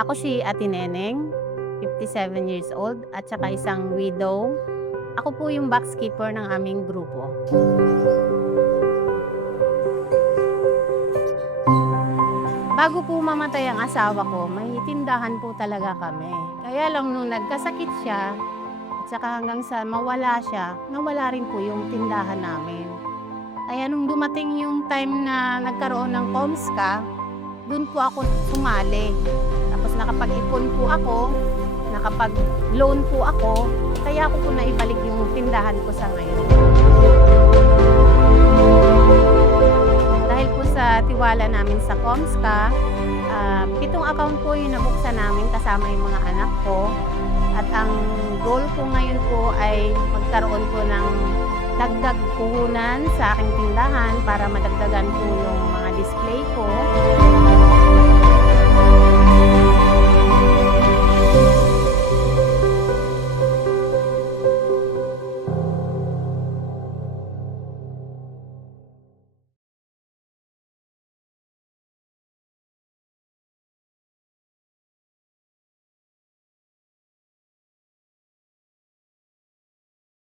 Ako si Ate Neneng, 57 years old at saka isang widow. Ako po yung box keeper ng aming grupo. Bago po mamatay ang asawa ko, may tindahan po talaga kami. Kaya lang nung nagkasakit siya, at saka hanggang sa mawala siya, nawala rin po yung tindahan namin. Kaya nung dumating yung time na nagkaroon ng COMSCA, dun po ako sumali. Tapos nakapag-ipon po ako, nakapag-loan po ako, kaya ako po naibalik yung tindahan ko sa ngayon. Dahil po sa tiwala namin sa COMSCA, 7 account po yung nabuksan namin kasama yung mga anak ko. At ang goal ko ngayon po ay magkaroon po ng dagdag puhunan sa aking tindahan para madagdagan po yung mga display ko.